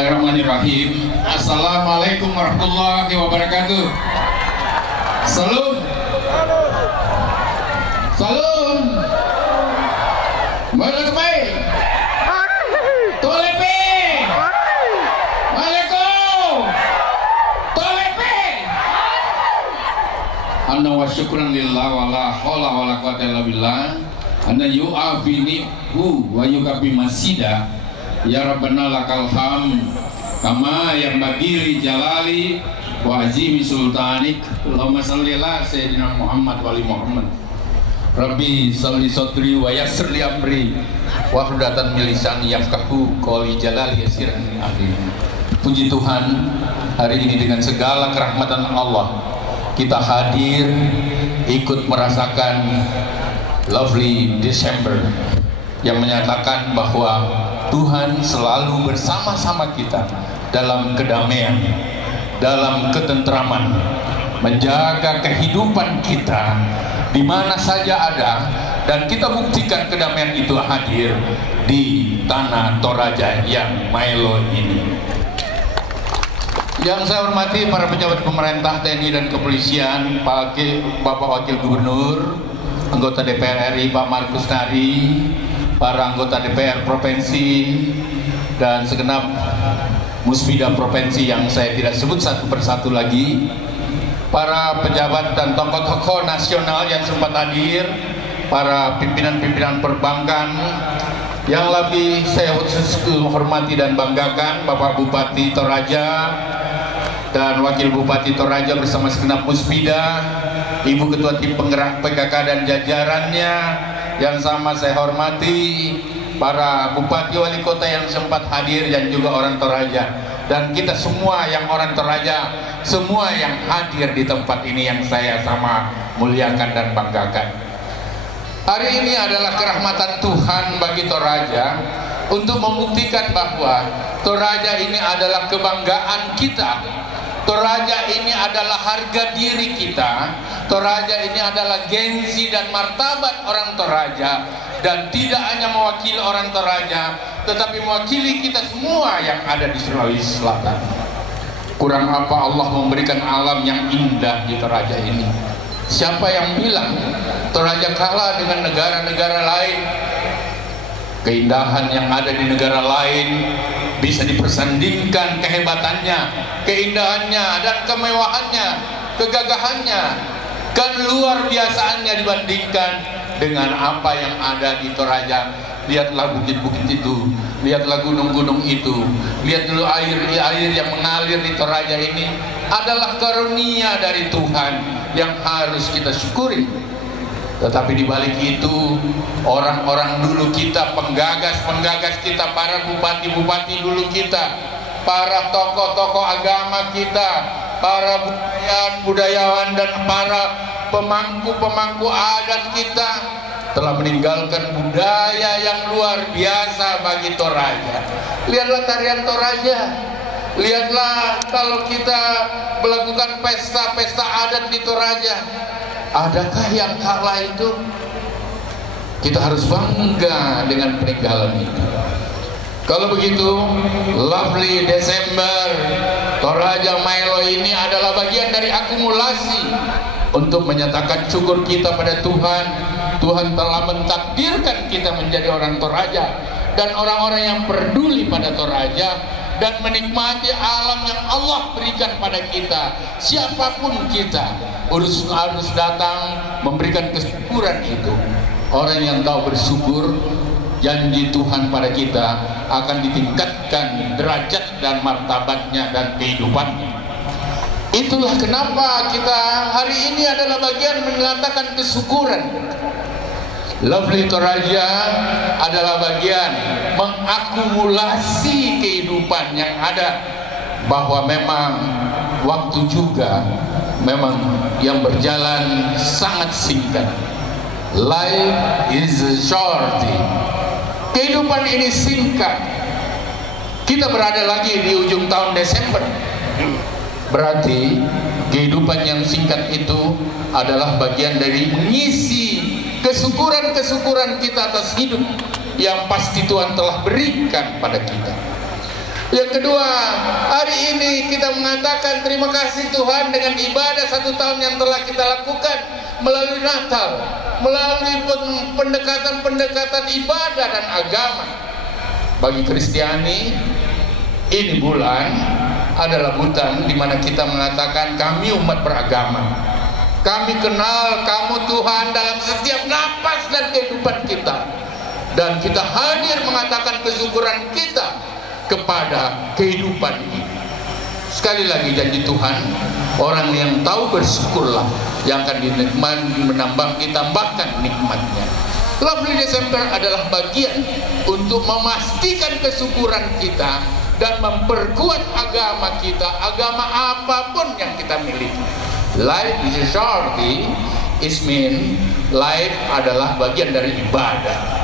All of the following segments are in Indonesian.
Bismillahirrahmanirrahim. Assalamualaikum warahmatullahi wabarakatuh. Salam. Salam. Malakai. Tolepe. Malaikum. Tolepe. Anna wa syukran lillah wa la haula wa la quwwata illa billah. Anna yu'afini wa yukabi masida. Ya Rabbana lakal ham kama yang bagili jalali wa azimi sultanik. Allahumma salli ala sayyidina Muhammad wa ali Muhammad. Rabbi salli sodri wa yassir li amri wa hludatan min lisani yafqahu qawli jalali yasiran amin. Puji Tuhan, hari ini dengan segala kerahmatan Allah kita hadir ikut merasakan lovely December yang menyatakan bahwa Tuhan selalu bersama-sama kita dalam kedamaian, dalam ketentraman, menjaga kehidupan kita di mana saja ada, dan kita buktikan kedamaian itu hadir di tanah Toraja yang Milo ini. Yang saya hormati para pejabat pemerintah, TNI dan kepolisian, Bapak Wakil Gubernur, anggota DPR RI Pak Markus Nari, para anggota DPR Provinsi, dan segenap Musbida Provinsi yang saya tidak sebut satu persatu lagi, para pejabat dan tokoh-tokoh nasional yang sempat hadir, para pimpinan-pimpinan perbankan, yang lebih saya hormati dan banggakan Bapak Bupati Toraja dan Wakil Bupati Toraja bersama segenap Musbida, Ibu Ketua Tim Penggerak PKK dan jajarannya yang sama saya hormati, para bupati wali kota yang sempat hadir dan juga orang Toraja, dan kita semua yang orang Toraja, semua yang hadir di tempat ini yang saya sama muliakan dan banggakan. Hari ini adalah kerahmatan Tuhan bagi Toraja untuk membuktikan bahwa Toraja ini adalah kebanggaan kita. Toraja ini adalah harga diri kita. Toraja ini adalah gengsi dan martabat orang Toraja, dan tidak hanya mewakili orang Toraja, tetapi mewakili kita semua yang ada di Sulawesi Selatan. Kurang apa Allah memberikan alam yang indah di Toraja ini. Siapa yang bilang Toraja kalah dengan negara-negara lain? Keindahan yang ada di negara lain bisa dipersandingkan kehebatannya, keindahannya, dan kemewahannya, kegagahannya, kan luar biasaannya dibandingkan dengan apa yang ada di Toraja. Lihatlah bukit-bukit itu, lihatlah gunung-gunung itu, lihat dulu air yang mengalir di Toraja ini adalah karunia dari Tuhan yang harus kita syukuri. Tetapi di balik itu, orang-orang dulu kita, penggagas-penggagas kita, para bupati-bupati dulu kita, para tokoh-tokoh agama kita, para budayawan dan para pemangku-pemangku adat kita telah meninggalkan budaya yang luar biasa bagi Toraja. Lihatlah tarian Toraja, lihatlah kalau kita melakukan pesta-pesta adat di Toraja. Adakah yang kalah itu? Kita harus bangga dengan peninggalan itu. Kalau begitu, lovely Desember Toraja Milo ini adalah bagian dari akumulasi untuk menyatakan syukur kita pada Tuhan. Tuhan telah mentakdirkan kita menjadi orang Toraja dan orang-orang yang peduli pada Toraja dan menikmati alam yang Allah berikan pada kita. Siapapun kita harus datang memberikan kesyukuran itu. Orang yang tahu bersyukur, janji Tuhan pada kita akan ditingkatkan derajat dan martabatnya dan kehidupannya. Itulah kenapa kita hari ini adalah bagian menyatakan kesyukuran. Lovely Toraja adalah bagian mengakumulasi kehidupan yang ada, bahwa memang waktu juga memang yang berjalan sangat singkat. Life is short. Kehidupan ini singkat. Kita berada lagi di ujung tahun Desember. Berarti kehidupan yang singkat itu adalah bagian dari mengisi kesyukuran-kesyukuran kita atas hidup yang pasti Tuhan telah berikan pada kita. Yang kedua, hari ini kita mengatakan terima kasih Tuhan dengan ibadah 1 tahun yang telah kita lakukan melalui Natal, melalui pendekatan-pendekatan ibadah dan agama. Bagi Kristiani, ini bulan adalah bulan di mana kita mengatakan kami umat beragama. Kami kenal kamu Tuhan dalam setiap napas dan kehidupan kita. Dan kita hadir mengatakan kesyukuran kita kepada kehidupan ini. Sekali lagi janji Tuhan, orang yang tahu bersyukurlah yang akan ditambahkan nikmatnya. Lovely December adalah bagian untuk memastikan kesyukuran kita dan memperkuat agama kita, agama apapun yang kita miliki. Life is a shorty, is mean life adalah bagian dari ibadah.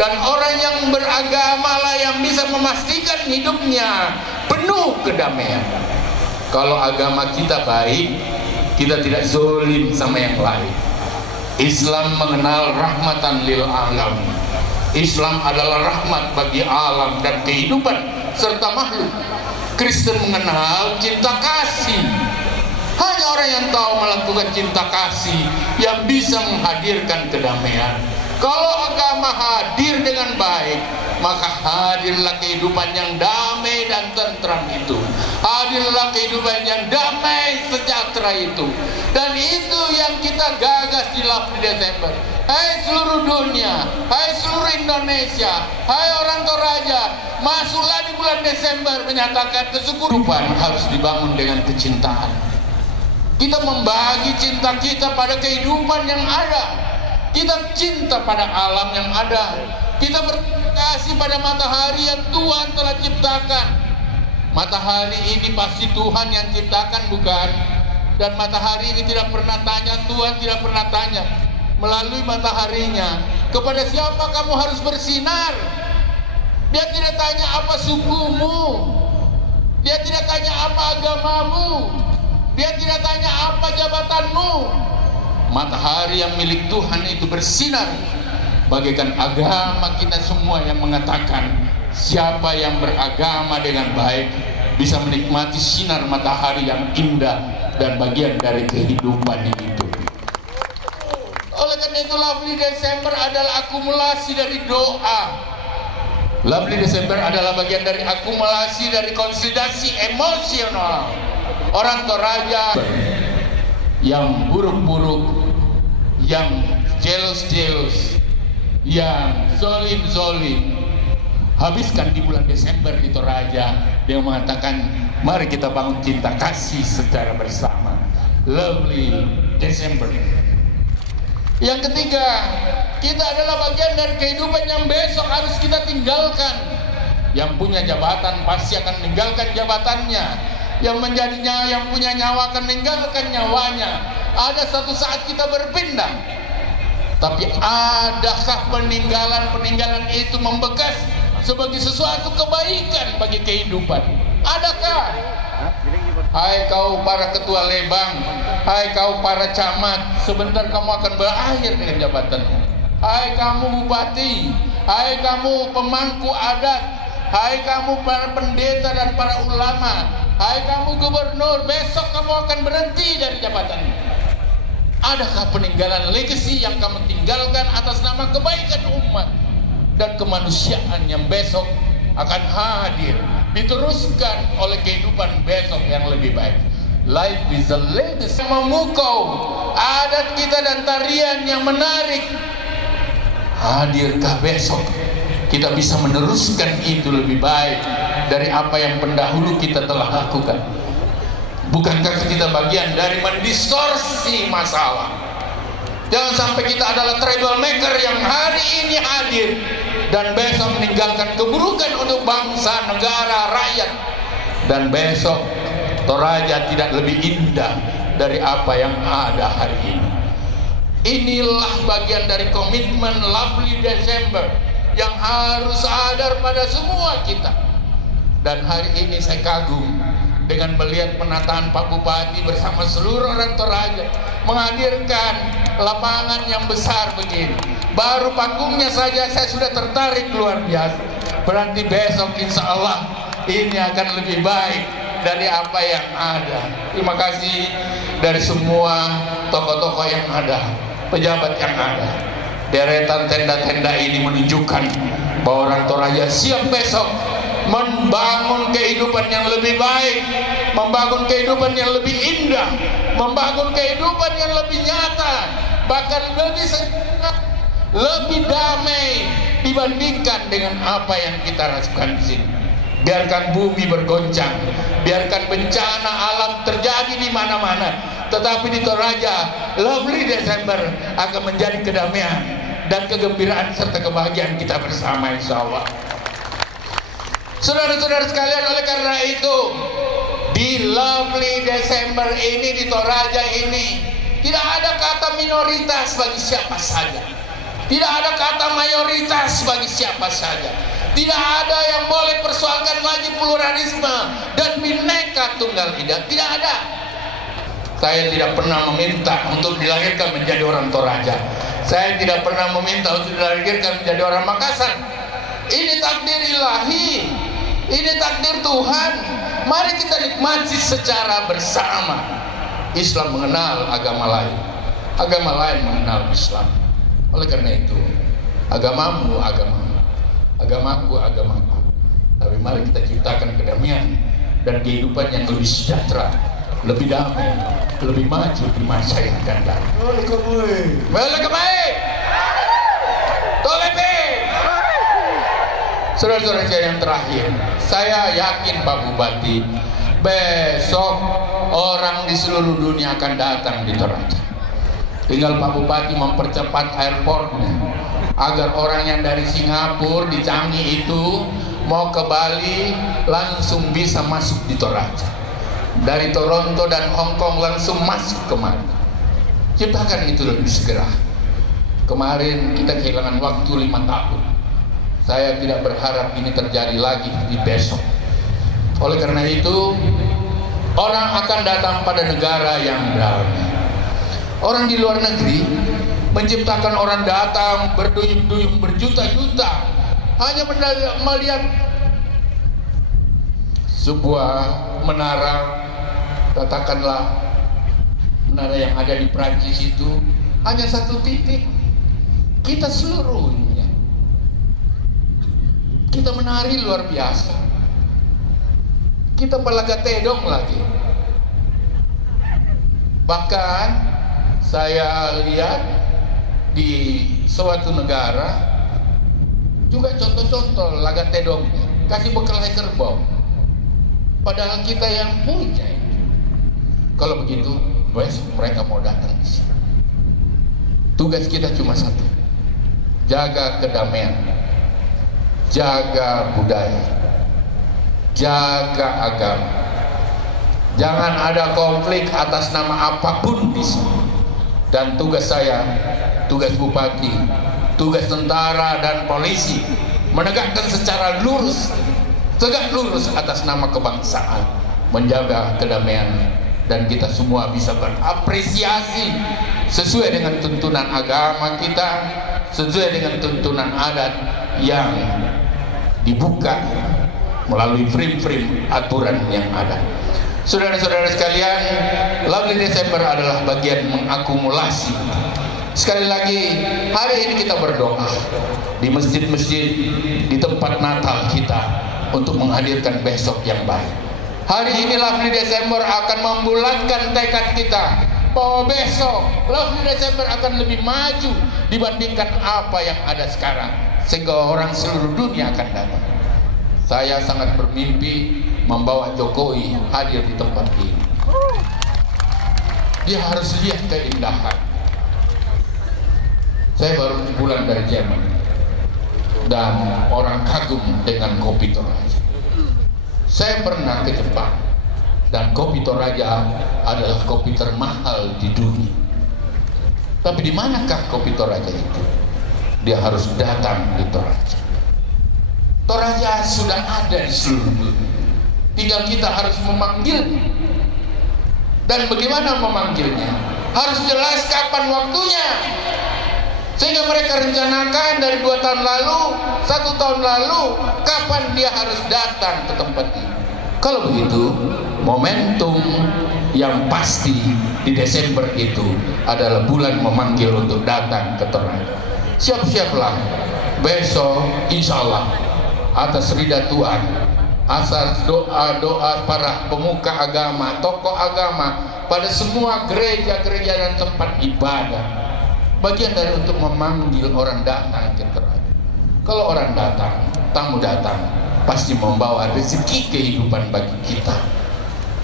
Dan orang yang beragama lah yang bisa memastikan hidupnya penuh kedamaian. Kalau agama kita baik, kita tidak zolim sama yang lain. Islam mengenal rahmatan lil alam. Islam adalah rahmat bagi alam dan kehidupan serta makhluk. Kristen mengenal cinta kasih. Hanya orang yang tahu melakukan cinta kasih yang bisa menghadirkan kedamaian. Kalau agama hadir dengan baik, maka hadirlah kehidupan yang damai dan tentram itu. Hadirlah kehidupan yang damai sejahtera itu. Dan itu yang kita gagas di Lovely December. Hai seluruh dunia, hai seluruh Indonesia, hai orang Toraja, masuklah di bulan Desember menyatakan kesyukuran harus dibangun dengan kecintaan. Kita membagi cinta kita pada kehidupan yang ada. Kita cinta pada alam yang ada. Kita berkasih pada matahari yang Tuhan telah ciptakan. Matahari ini pasti Tuhan yang ciptakan, bukan? Dan matahari ini tidak pernah tanya, Tuhan tidak pernah tanya melalui mataharinya, kepada siapa kamu harus bersinar. Dia tidak tanya apa sukumu, dia tidak tanya apa agamamu, dia tidak tanya apa jabatanmu. Matahari yang milik Tuhan itu bersinar bagaikan agama kita semua yang mengatakan siapa yang beragama dengan baik bisa menikmati sinar matahari yang indah dan bagian dari kehidupan itu. Oleh karena itu Lovely December adalah akumulasi dari doa. Lovely December adalah bagian dari akumulasi dari konsolidasi emosional orang Toraja yang buruk-buruk, yang jealous, yang zolim. Habiskan di bulan Desember di Toraja. Dia mengatakan, mari kita bangun cinta kasih secara bersama. Lovely December. Yang ketiga, kita adalah bagian dari kehidupan yang besok harus kita tinggalkan. Yang punya jabatan pasti akan meninggalkan jabatannya. Yang punya nyawa akan meninggalkan nyawanya. Ada satu saat kita berpindah. Tapi adakah peninggalan itu membekas sebagai sesuatu kebaikan bagi kehidupan? Adakah? Hai kau para ketua lebang, hai kau para camat, sebentar kamu akan berakhir dengan jabatanmu. Hai kamu bupati, hai kamu pemangku adat, hai kamu para pendeta dan para ulama, hai kamu gubernur, besok kamu akan berhenti dari jabatanmu. Adakah peninggalan legacy yang kamu tinggalkan atas nama kebaikan umat dan kemanusiaan yang besok akan hadir, diteruskan oleh kehidupan besok yang lebih baik? Life is a legacy. Memukau adat kita dan tarian yang menarik. Hadirkah besok kita bisa meneruskan itu lebih baik dari apa yang pendahulu kita telah lakukan? Bukankah kita bagian dari mendistorsi masalah? Jangan sampai kita adalah troublemaker yang hari ini hadir dan besok meninggalkan keburukan untuk bangsa, negara, rakyat. Dan besok Toraja tidak lebih indah dari apa yang ada hari ini. Inilah bagian dari komitmen Lovely December yang harus sadar pada semua kita. Dan hari ini saya kagum dengan melihat penataan Pak Bupati bersama seluruh orang Toraja menghadirkan lapangan yang besar begini. Baru panggungnya saja saya sudah tertarik luar biasa. Berarti besok insya Allah ini akan lebih baik dari apa yang ada. Terima kasih dari semua tokoh-tokoh yang ada, pejabat yang ada. Deretan tenda-tenda ini menunjukkan bahwa orang Toraja siap besok membangun kehidupan yang lebih baik, membangun kehidupan yang lebih indah, membangun kehidupan yang lebih nyata, bahkan lebih damai dibandingkan dengan apa yang kita rasakan di sini. Biarkan bumi bergoncang, biarkan bencana alam terjadi di mana-mana, tetapi di Toraja Lovely Desember akan menjadi kedamaian dan kegembiraan serta kebahagiaan kita bersama, insya Allah. Saudara-saudara sekalian, oleh karena itu di Lovely Desember ini, di Toraja ini, tidak ada kata minoritas bagi siapa saja, tidak ada kata mayoritas bagi siapa saja, tidak ada yang boleh persoalkan lagi pluralisme dan Bhinneka Tunggal Ika, tidak ada. Saya tidak pernah meminta untuk dilahirkan menjadi orang Toraja, saya tidak pernah meminta untuk dilahirkan menjadi orang Makassar. Ini takdir ilahi, ini takdir Tuhan. Mari kita nikmati secara bersama. Islam mengenal agama lain, agama lain mengenal Islam. Oleh karena itu, agamamu agamamu, agamaku agamaku. Tapi mari kita ciptakan kedamaian dan kehidupan yang lebih sejahtera, lebih damai, lebih maju di masa yang akan datang. Saudara-saudara saya yang terakhir, saya yakin Pak Bupati, besok orang di seluruh dunia akan datang di Toraja. Tinggal Pak Bupati mempercepat airportnya agar orang yang dari Singapura di Changi itu mau ke Bali langsung bisa masuk di Toraja. Dari Toronto dan Hong Kong langsung masuk kemari. Ciptakan itu lebih segera. Kemarin kita kehilangan waktu 5 tahun. Saya tidak berharap ini terjadi lagi di besok. Oleh karena itu, orang akan datang pada negara yang damai. Orang di luar negeri menciptakan orang datang berduyun-duyun berjuta-juta hanya melihat sebuah menara, katakanlah menara yang ada di Prancis itu hanya satu titik. Kita seluruhnya, kita menari luar biasa, kita balaga tedong lagi. Bahkan saya lihat di suatu negara juga contoh-contoh laga tedong kasih bekelai kerbau, padahal kita yang punya itu. Kalau begitu besok mereka mau datang di sini. Tugas kita cuma satu, jaga kedamaian, jaga budaya, jaga agama. Jangan ada konflik atas nama apapun di sini. Dan tugas saya, tugas bupati, tugas tentara dan polisi menegakkan secara lurus, tegak lurus atas nama kebangsaan, menjaga kedamaian, dan kita semua bisa berapresiasi sesuai dengan tuntunan agama kita, sesuai dengan tuntunan adat yang dibuka melalui frame-frame aturan yang ada. Saudara-saudara sekalian, Lovely Desember adalah bagian mengakumulasi. Sekali lagi, hari ini kita berdoa di masjid-masjid, di tempat Natal kita untuk menghadirkan besok yang baik. Hari ini Lovely Desember akan membulatkan tekad kita bahwa besok Lovely Desember akan lebih maju dibandingkan apa yang ada sekarang, sehingga orang seluruh dunia akan datang. Saya sangat bermimpi membawa Jokowi hadir di tempat ini. Dia harus lihat keindahan. Saya baru pulang dari Jerman dan orang kagum dengan kopi Toraja. Saya pernah ke Jepang dan kopi Toraja adalah kopi termahal di dunia. Tapi di manakah kopi Toraja itu? Dia harus datang di Toraja. Toraja sudah ada di seluruh dunia. Tinggal kita harus memanggilnya. Dan bagaimana memanggilnya? Harus jelas kapan waktunya. sehingga mereka rencanakan dari 2 tahun lalu, 1 tahun lalu, kapan dia harus datang ke tempat ini. Kalau begitu, momentum yang pasti di Desember itu adalah bulan memanggil untuk datang ke Toraja. Siap-siaplah besok, insya Allah, atas ridha Tuhan, asal doa-doa para pemuka agama, tokoh agama, pada semua gereja-gereja dan tempat ibadah, bagian dari untuk memanggil orang datang ke Toraja. Kalau orang datang, tamu datang, pasti membawa rezeki kehidupan bagi kita.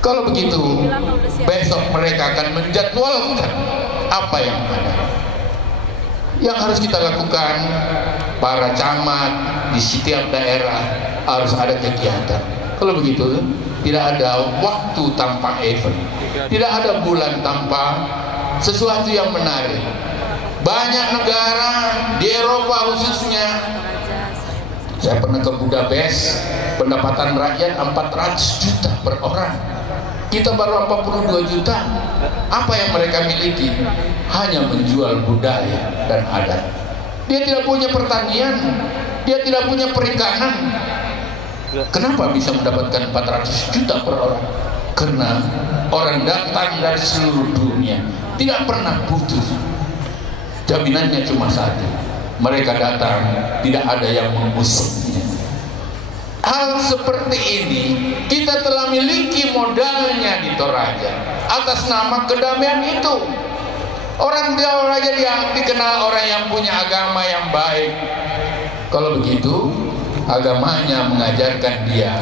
Kalau begitu, besok mereka akan menjadwalkan apa yang ada. Yang harus kita lakukan, para camat di setiap daerah harus ada kegiatan. Kalau begitu, tidak ada waktu tanpa event, tidak ada bulan tanpa sesuatu yang menarik. Banyak negara di Eropa khususnya, saya pernah ke Budapest, pendapatan rakyat 400 juta per orang. Kita baru 42 juta. Apa yang mereka miliki? Hanya menjual budaya dan adat. Dia tidak punya pertanian, dia tidak punya perikanan. Kenapa bisa mendapatkan 400 juta per orang? Karena orang datang dari seluruh dunia, tidak pernah putus. Jaminannya cuma satu, mereka datang, tidak ada yang mengusungnya. Hal seperti ini kita telah miliki modalnya di Toraja atas nama kedamaian itu. Orang di Toraja dikenal orang yang punya agama yang baik. Kalau begitu, agamanya mengajarkan dia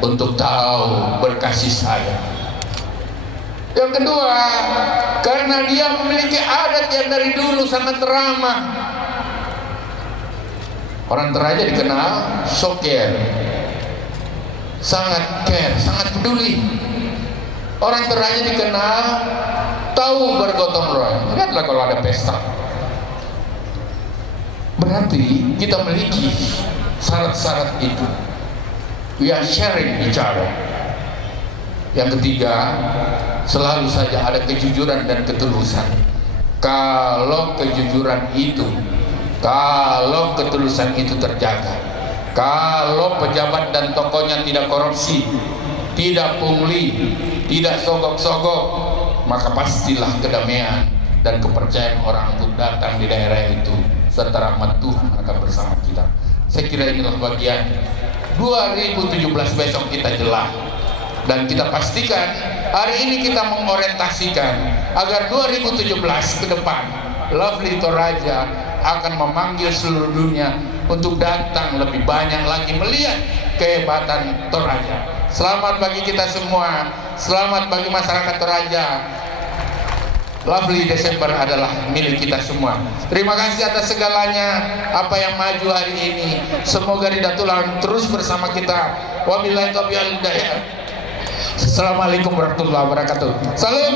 untuk tahu berkasih sayang. Yang kedua, karena dia memiliki adat yang dari dulu sangat ramah. Orang Toraja dikenal soker, sangat care, sangat peduli. Orang Toraja dikenal tahu bergotong royong. Lihatlah kalau ada pesta, berarti kita memiliki syarat-syarat itu. We are sharing each other. Yang ketiga, selalu saja ada kejujuran dan ketulusan. Kalau kejujuran itu, kalau ketulusan itu terjaga, kalau pejabat dan tokohnya tidak korupsi, tidak pungli, tidak sogok-sogok, maka pastilah kedamaian dan kepercayaan orang untuk datang di daerah itu serta rahmat Tuhan akan bersama kita. Saya kira inilah bagian 2017 besok kita jelas, dan kita pastikan hari ini kita mengorientasikan agar 2017 ke depan Lovely Toraja akan memanggil seluruh dunia untuk datang lebih banyak lagi melihat kehebatan Toraja. Selamat bagi kita semua, selamat bagi masyarakat Toraja. Lovely Desember adalah milik kita semua. Terima kasih atas segalanya apa yang maju hari ini. Semoga Ridatulan terus bersama kita. Wabillahi taufiq wal hidayah. Assalamualaikum warahmatullahi wabarakatuh. Salam.